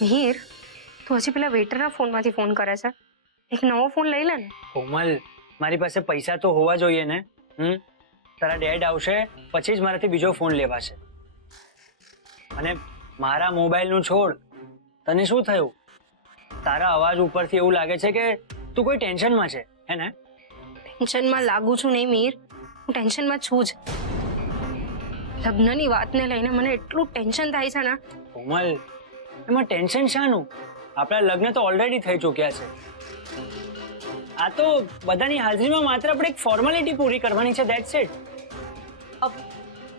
હીર, તું હજી પેલા વેટરના ફોનમાંથી ફોન કરે છે? એક નવો ફોન લઈ લે ને. કોમલ, મારી પાસે પૈસા તો હોવા જોઈએ ને. તારા ડેડ આવશે પછી જ મારાથી બીજો ફોન લેવાશે. અને મારા મોબાઈલનું છોડ, તને શું થયું? તારા અવાજ ઉપરથી એવું લાગે છે કે તું કોઈ ટેન્શનમાં છે, હે ને? ટેન્શનમાં લાગુ છું નહીં મીર, હું ટેન્શનમાં છું જ. લગ્નની વાતને લઈને મને એટલું ટેન્શન થાય છે ને. કોમલ, એમાં ટેન્શન શાનું? આપણા લગ્ન તો ઓલરેડી થઈ ચૂક્યા છે. આ તો બધાની હાજરીમાં માત્ર આપણે એક ફોર્માલિટી પૂરી કરવાની છે, ધેટ્સ ઇટ.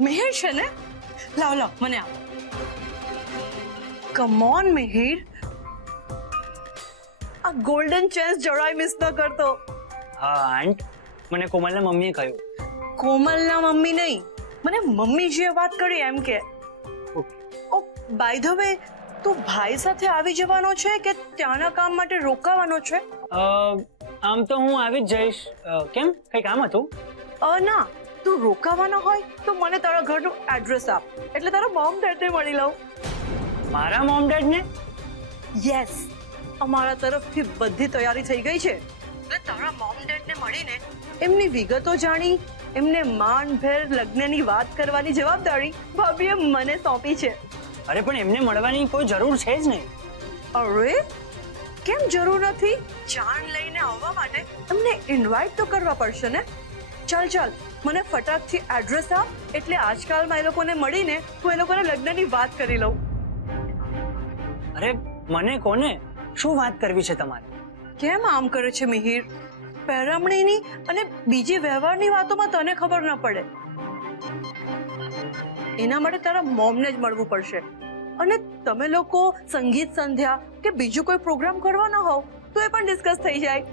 મિહિર છે ને? લાવ લાવ મને આપ. કમ ઓન મિહિર, આ ગોલ્ડન ચાન્સ જરાય મિસ ન કરતો. હા આંટ, મને કોમલના મમ્મીએ કહ્યું. કોમલના મમ્મી નહીં, મને મમ્મી જે વાત કરી એમ કે. ઓ બાય ધ વે, તું ભાઈ સાથે આવી જવાનો છે કે ત્યાંના કામ માટે રોકાવાનો છે? આમ તો હું આવી જ જઈશ. કેમ, કઈ કામ હતું? ના, તું રોકાવાનો હોય તો મને તારા ઘરનું એડ્રેસ આપ, એટલે તારા મોમ ડેડને મળી લઉં. મારા મોમ ડેડ ને? યસ, અમારા તરફથી બધી તૈયારી થઈ ગઈ છે. એટલે તારા મોમ ડેડને મળીને એમની વિગતો જાણી એમને માનભેર લગ્નની વાત કરવાની જવાબદારી ભાભીએ મને સોંપી છે. અરે પણ એમને મળવાની કોઈ જરૂર છે જ નહીં. અરે કેમ જરૂર નથી? જાણ લઈને આવવા માટે એમને ઇન્વાઇટ તો કરવા પડશે ને. ચાલ ચાલ, મને ફટાકથી એડ્રેસ આપ, એટલે આજકાલમાં એ લોકોને મળીને હું એ લોકોને લગ્નની વાત કરી લઉં. અરે મને કોને શું વાત કરવી છે તમારે? કેમ આમ કરે છે મિહિર? પહેરમણીની અને બીજી વ્યવહારની વાતોમાં તને ખબર ન પડે. એના માટે તારા મોમને જ મળવું પડશે. અને તમે લોકો સંગીત સંધ્યા કે બીજું કોઈ પ્રોગ્રામ કરવાના હોવ તો એ પણ ડિસ્કસ થઈ જાય.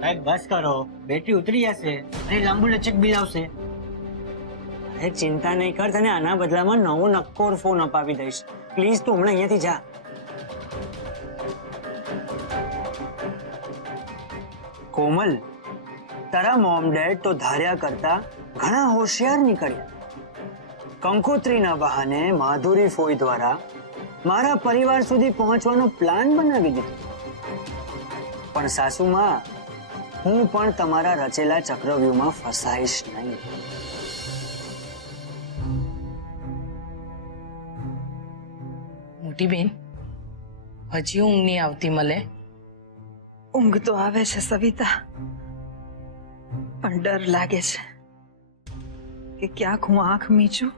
સાહેબ બસ કરો, બેટરી ઉતરી જશે અને લાંબુ લચક બિલ આવશે. અરે ચિંતા નહીં કર, તને આના બદલામાં નવો નક્કોર ફોન અપાવી દઈશ. પ્લીઝ તું હમણાં અહીંયાથી જા. કોમલ, તારા મોમ ડેડ તો ધાર્યા કરતા ઘણા હોશિયાર નીકળ્યા. કંકોત્રીના બહાને માધુરી ફોઈ દ્વારા મારા પરિવાર સુધી પહોંચવાનો પ્લાન બનાવી દીધો. પણ સાસુમાં, હું પણ તમારા રચેલા ચક્રવ્યૂહમાં ફસાઈશ નહીં. મોટી બેન, હજી ઊંઘ નહીં આવતી મળે? ઊંઘ તો આવે છે સવિતા, પણ ડર લાગે છે કે ક્યાંક હું આંખ મીચું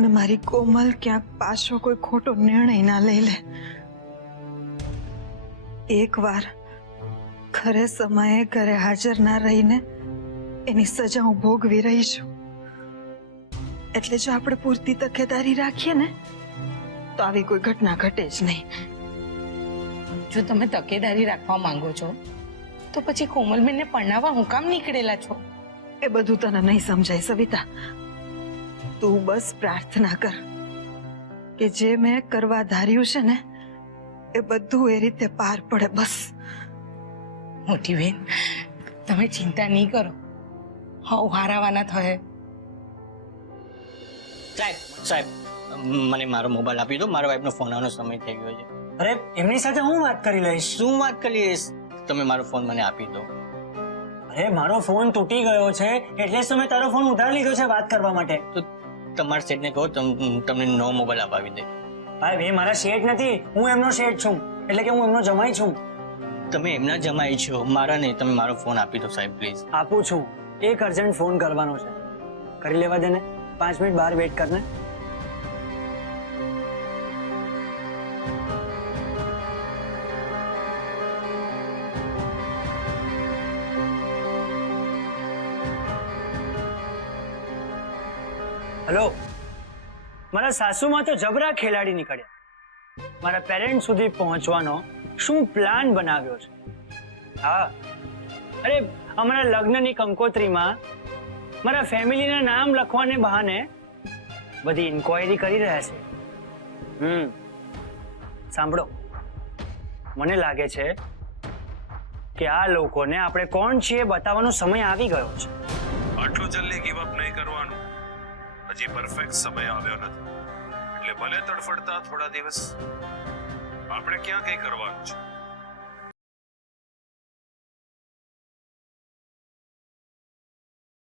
ને મારી કોમલ ક્યાંક પાછો કોઈ ખોટો નિર્ણય ના લઈ લે. એકવાર ખરે સમયે ઘરે હાજર ના રહીને એની સજા હું ભોગવી રહી છું. એટલે જો આપણે પૂરતી તકેદારી રાખીએ ને તો આવી કોઈ ઘટના ઘટે જ નહીં. જો તમે તકેદારી રાખવા માંગો છો તો પછી કોમલબેનને પરણાવવા હું કામ નીકળેલા છો? એ બધું તને નહીં સમજાય સવિતા. તું બસ પ્રાર્થના કર કે જે મેં કરવા ધાર્યું છે ને એ બધું એ રીતે પાર પડે, બસ. મોટી બેન, તમે ચિંતા નહીં કરો, હાવ હારાવાના થયે. સાહેબ સાહેબ મને મારો મોબાઈલ આપી દો, મારા વાઈફનો ફોન આવવાનો સમય થઈ ગયો છે. અરે એમની સાથે હું વાત કરી લઈશ. શું વાત કરીશ? તમે મારો ફોન મને આપી દો. અરે મારો ફોન તૂટી ગયો છે એટલે જ મેં તારો ફોન ઉધાર લીધો છે વાત કરવા માટે. તો તમારા શેઠને કહો તમને નવો મોબાઈલ અપાવી દે. ભાઈ એ મારા શેઠ નથી, હું એમનો શેઠ છું, એટલે કે હું એમનો જમાઈ છું. તમે એમના જમાઈ છો, મારા નહીં. તમે મારો ફોન આપી દો સાહેબ પ્લીઝ. આપું છું. એક અર્જન્ટ ફોન કરવાનો છે, કરી લેવા દે ને. 5 મિનિટ બહાર વેઇટ કરને. હેલો, મારા સાસુમાં તો જબરા ખેલાડી નીકળ્યા. મારા પેરેન્ટ સુધી પહોંચવાનો શું પ્લાન બનાવ્યો છે? હા, અરે અમારા લગ્નની કંકોત્રીમાં મારા ફેમિલીના નામ લખવાને બહાને બધી ઇન્ક્વાયરી કરી રહ્યા છે. સાંભળો, મને લાગે છે કે આ લોકોને આપણે કોણ છીએ બતાવવાનો સમય આવી ગયો છે. આટલું જલ્દી ગીવ અપ નહીં કરવાનું. હજી પરફેક્ટ સમય આવ્યો નથી, એટલે એટલે ભલે તડફડતા થોડા દિવસ, આપણે ક્યાં કઈ કરવાનું છે.